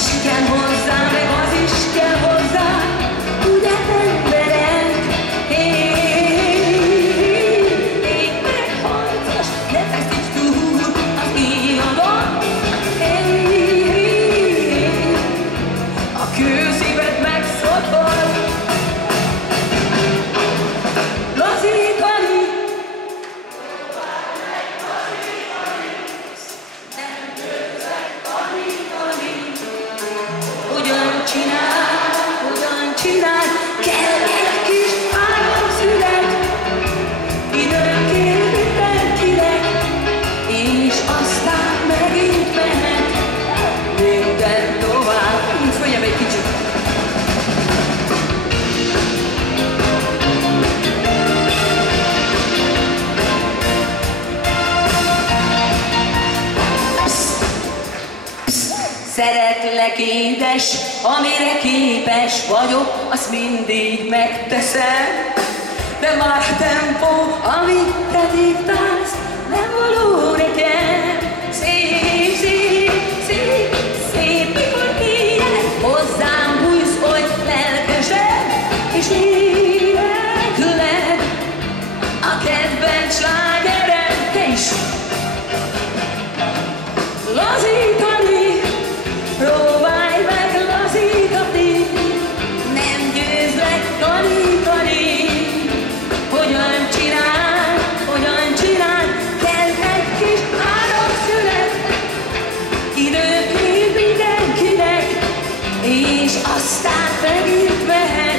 is kell hozzá, meg az is kell hozzá, ugye emberek? Én megharcos, ne feszíts túl az éjadon. A kőszíved megszakad. Lazítani, nem győzek tanítani. Hogyan csinál, kell egy kis áramszület. Időnként mindenkinek, és aztán megint mehet minden tovább. Följebb egy kicsit. Szeretlek édes, amire képes vagyok, azt mindig megteszem. De már tempó, amit te diktálsz, nem való nekem. Szép, szép, szép, szép, mikor ilyen hozzám bújsz, hogy lelkesed, és énekled a kedvenc slágerem, te is. Lazítani, próbálj meg lazítani, nem győzlek tanítani. Hogyan csinál, kell egy kis áramszület. Időnként mindenkinek, és aztán megint mehet